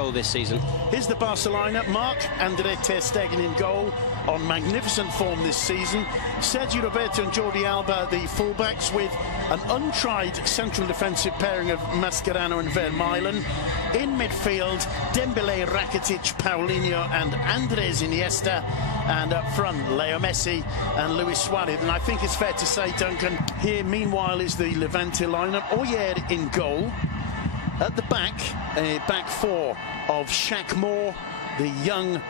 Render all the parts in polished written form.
goal this season. Here's the Barcelona. Marc-Andre ter Stegen in goal, on magnificent form this season. Sergio Roberto and Jordi Alba, the fullbacks, with an untried central defensive pairing of Mascherano and Vermaelen. In midfield, Dembélé, Rakitic, Paulinho and Andres Iniesta. And up front, Leo Messi and Luis Suarez. And I think it's fair to say, Duncan, here meanwhile is the Levante lineup. Oyer in goal. At the back, a back four of Shaq Moore, the young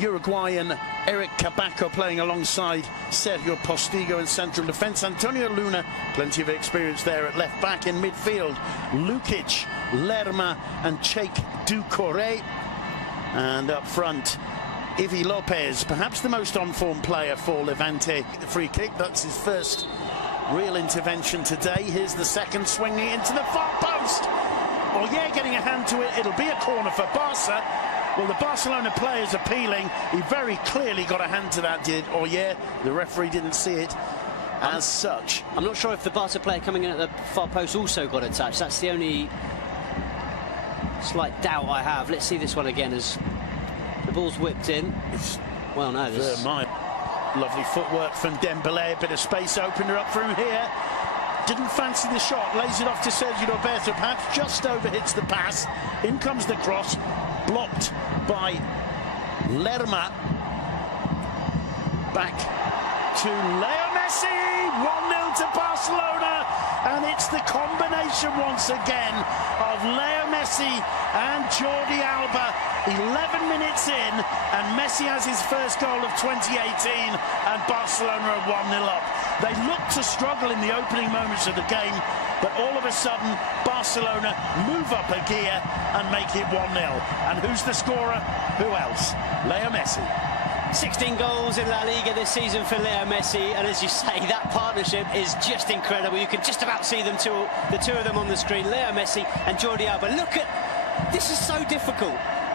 Uruguayan Eric Cabaco playing alongside Sergio Postigo in central defence. Antonio Luna, plenty of experience there at left back. In midfield, Lukic, Lerma and Cheikh Doucouré. And up front, Ivi Lopez, perhaps the most on-form player for Levante. The free kick, that's his first real intervention today. Here's the second, swinging into the far post. Oyer getting a hand to it. It'll be a corner for Barca. Well, the Barcelona players appealing. He very clearly got a hand to that, did Oyer. The referee didn't see it as such. I'm not sure if the Barca player coming in at the far post also got a touch. That's the only slight doubt I have. Let's see this one again as the ball's whipped in. Well, no, this lovely footwork from Dembélé. Bit of space opener up for him here. Didn't fancy the shot, lays it off to Sergio Roberto, perhaps just overhits the pass. In comes the cross, blocked by Lerma. Back to Leo Messi, 1-0 to Barcelona, and it's the combination once again of Leo Messi and Jordi Alba. 11 minutes in, and Messi has his first goal of 2018, and Barcelona are 1-0 up. They looked to struggle in the opening moments of the game, but all of a sudden, Barcelona move up a gear and make it 1-0. And who's the scorer? Who else? Leo Messi. 16 goals in La Liga this season for Leo Messi, and as you say, that partnership is just incredible. You can just about see them the two of them on the screen, Leo Messi and Jordi Alba. Look at this, is so difficult.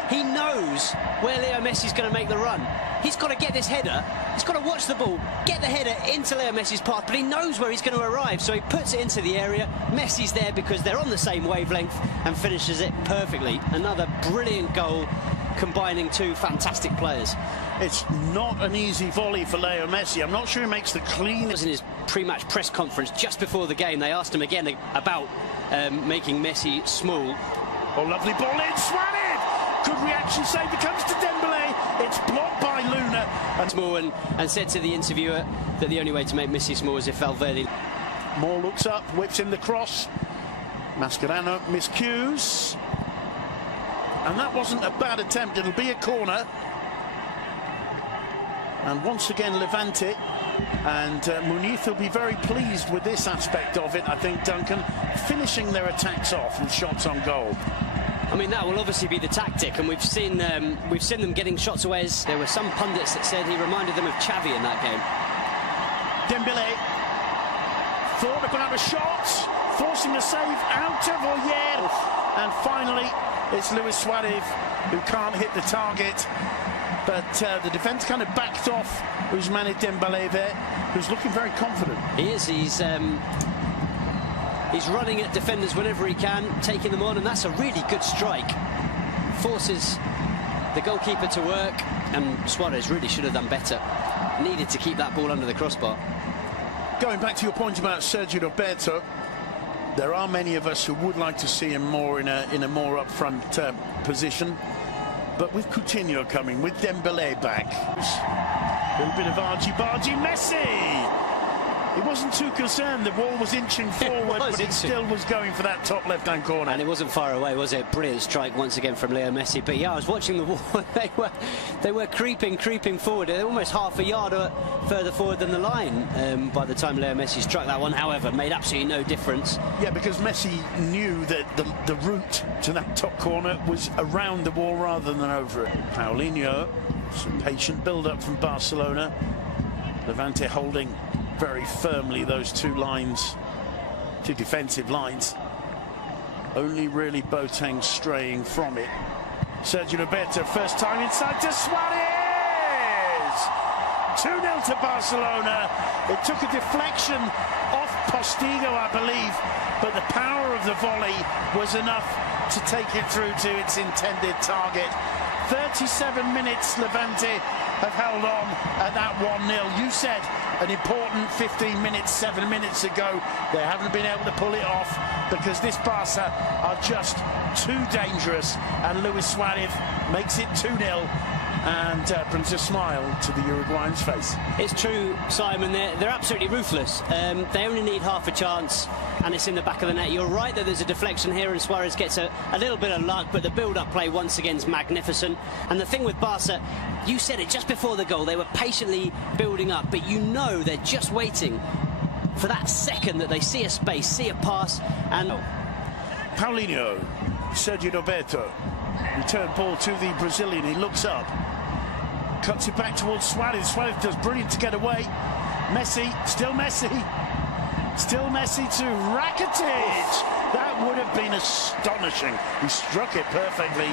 He knows where Leo Messi's going to make the run. He's got to get this header. He's got to watch the ball, get the header into Leo Messi's path, but he knows where he's going to arrive, so he puts it into the area. Messi's there because they're on the same wavelength and finishes it perfectly. Another brilliant goal combining two fantastic players. It's not an easy volley for Leo Messi. I'm not sure he makes the cleanest. In his pre-match press conference just before the game, they asked him again about making Messi small. Oh, lovely ball in, Suarez! Good reaction save, it comes to Dembélé. It's blocked by Luna. Small and said to the interviewer that the only way to make Messi small is if Valverde. Moore looks up, whips in the cross. Mascherano miscues. And that wasn't a bad attempt, it'll be a corner. And once again Levante, and Muniz will be very pleased with this aspect of it, I think, Duncan, finishing their attacks off with shots on goal. I mean, that will obviously be the tactic, and we've seen them getting shots away. There were some pundits that said he reminded them of Xavi in that game. Dembélé thought about a shot, forcing a save out of Oyer, and finally it's Luis Suarez who can't hit the target. But the defence kind of backed off Ousmane Dembélé there, who's looking very confident. He is. He's running at defenders whenever he can, taking them on, and that's a really good strike. Forces the goalkeeper to work, and Suarez really should have done better. Needed to keep that ball under the crossbar. Going back to your point about Sergio Roberto, there are many of us who would like to see him more in a more up-front position. But with Coutinho coming, with Dembélé back, a little bit of argy-bargy. Messi! He wasn't too concerned, the ball was inching forward, but he still was going for that top left-hand corner. And it wasn't far away, was it? Brilliant strike once again from Leo Messi. But yeah, I was watching the wall, they were creeping forward. They're almost half a yard further forward than the line by the time Leo Messi struck that one. However, made absolutely no difference. Yeah, because Messi knew that the route to that top corner was around the wall rather than over it. Paulinho, some patient build-up from Barcelona. Levante holding very firmly those two defensive lines. Only really Boateng straying from it. Sergio Roberto, first time inside to Suarez! 2-0 to Barcelona. It took a deflection off Postigo, I believe, but the power of the volley was enough to take it through to its intended target. 37 minutes Levante have held on at that 1-0. You said an important 15 minutes, 7 minutes ago. They haven't been able to pull it off because this Barca are just too dangerous, and Luis Suarez makes it 2-0 and brings a smile to the Uruguayan's face. It's true, Simon, they're absolutely ruthless. They only need half a chance and it's in the back of the net. You're right that there's a deflection here and Suarez gets a little bit of luck, but the build-up play once again is magnificent. And the thing with Barca, you said it just before the goal, they were patiently building up, but you know they're just waiting for that second that they see a space, see a pass, and... Paulinho, Sergio Roberto, return ball to the Brazilian, he looks up, cuts it back towards Suarez. Suarez does brilliant to get away. Messi, still Messi to Rakitic. That would have been astonishing. He struck it perfectly,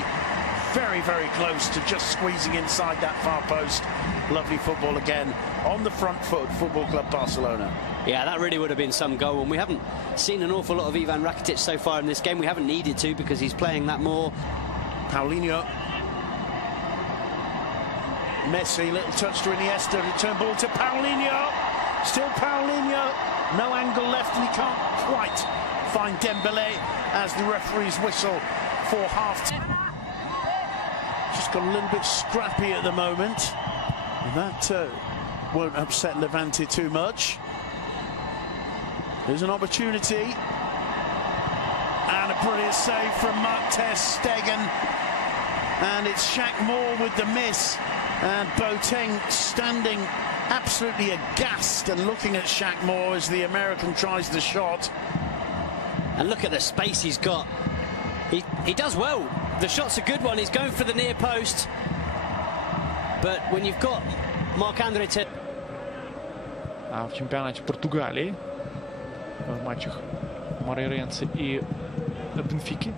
very, very close to just squeezing inside that far post. Lovely football again on the front foot, Football Club Barcelona. Yeah, that really would have been some goal, and we haven't seen an awful lot of Ivan Rakitic so far in this game. We haven't needed to because he's playing that more. Paulinho, Messi, little touch to Iniesta, return ball to Paulinho, still Paulinho, no angle left and he can't quite find Dembele as the referee's whistle for half-time. Just got a little bit scrappy at the moment, and that won't upset Levante too much. There's an opportunity, and a brilliant save from Mark ter Stegen, and it's Shaq Moore with the miss, and Boateng standing absolutely aghast and looking at Shaq Moore as the American tries the shot. And look at the space he's got. He does well. The shot's a good one. He's going for the near post, but when you've got Marc-André ter... В чемпионате Португалии в матчах Морейренse и Бенфики.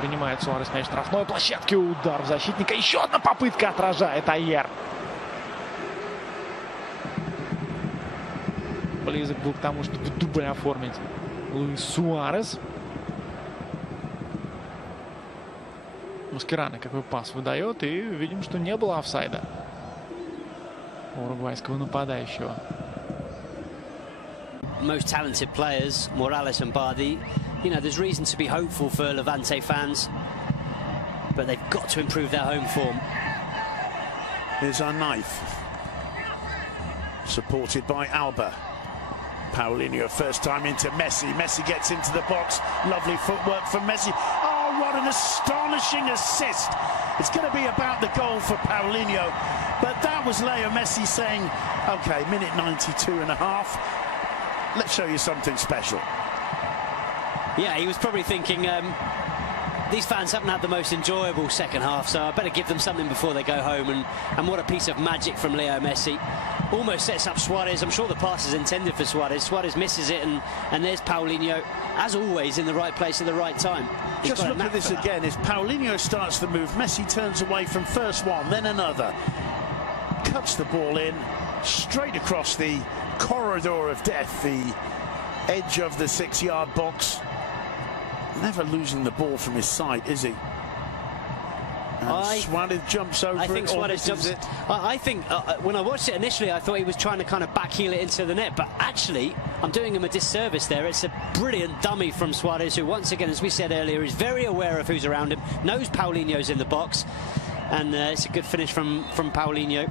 Принимает Суарес мяч штрафной площадки, удар в защитника, еще одна попытка, отражает Айер. Близок был к тому, чтобы дубль оформить Луис Суарес. Маскерано какой пас выдает, и видим, что не было офсайда у уругвайского нападающего. Most talented players, Morales and Bardi. You know, there's reason to be hopeful for Levante fans, but they've got to improve their home form. Here's our knife, supported by Alba. Paulinho, first time into Messi. Messi gets into the box. Lovely footwork from Messi. Oh, what an astonishing assist. It's going to be about the goal for Paulinho, but that was Leo Messi saying, okay, minute 92 and a half. Let's show you something special. Yeah, he was probably thinking, these fans haven't had the most enjoyable second half, so I better give them something before they go home. And what a piece of magic from Leo Messi. Almost sets up Suarez. I'm sure the pass is intended for Suarez. Suarez misses it, and there's Paulinho, as always, in the right place at the right time. Just look at this again. As Paulinho starts the move, Messi turns away from first one, then another. Cuts the ball in, straight across the corridor of death, the edge of the 6-yard box. Never losing the ball from his side, is he? And Suarez jumps over. I think Suarez jumps it. I think when I watched it initially, I thought he was trying to kind of backheel it into the net, but actually, I'm doing him a disservice there. It's a brilliant dummy from Suarez, who once again, as we said earlier, is very aware of who's around him, knows Paulinho's in the box, and it's a good finish from Paulinho.